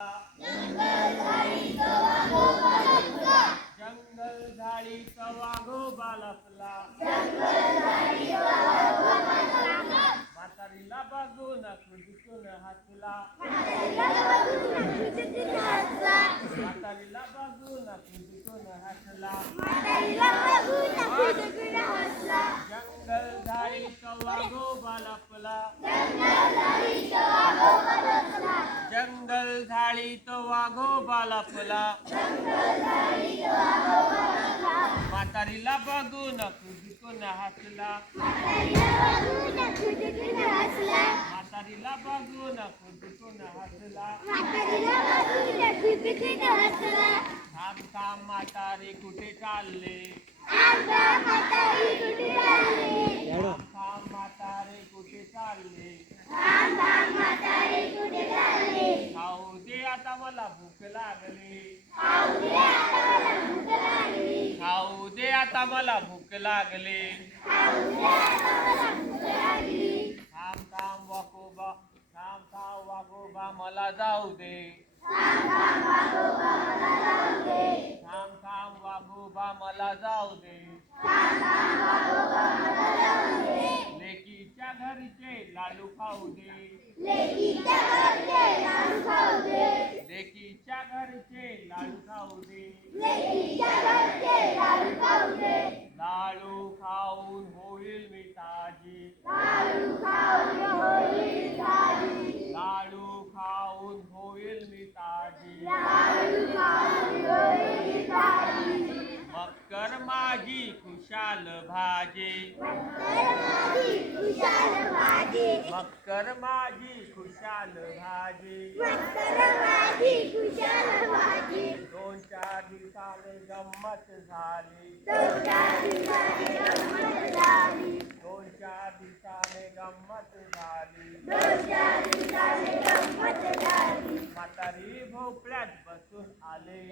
जंगल झाडीचा वाघोबा लपला. जंगल झाडीचा वाघोबा लपला. म्हातारीला बघून खुदकून हसला. म्हातारीला बघून खुदकून हसला. जंगल झाडीचा वाघोबा लपला. जंगल झाडीत वाघोबा लपला. म्हातारीला बघून खुदकून हसला. म्हातारीला बघून खुदकून हसला. थांब थांब म्हातारी कुठे चालले. थांब थांब म्हातारे कुठे चालले. खाऊ दे आता मला भूक लागली. खाऊ दे आता मला भूक लागली. थांब थांब वाघोबा, थांब थांब वाघोबा मला जाऊ दे. थांब थांब वाघोबा मला जाऊ दे. लेकीच्या घरचे लाडू खाऊ दे. लेकीच्या घरचे लाडू खाऊ दे. लाडू खाऊन होईल मी ताजी. लाडू खाऊन होईल मी ताजी. मकर माझी खुशाल भाजी. मकर माझी खुशाल भाजी. 2-4 दिवसाने गंमत झाली. 2-4 दिवसाने गंमत झाली. म्हातारी भोपळ्यात बसून आले.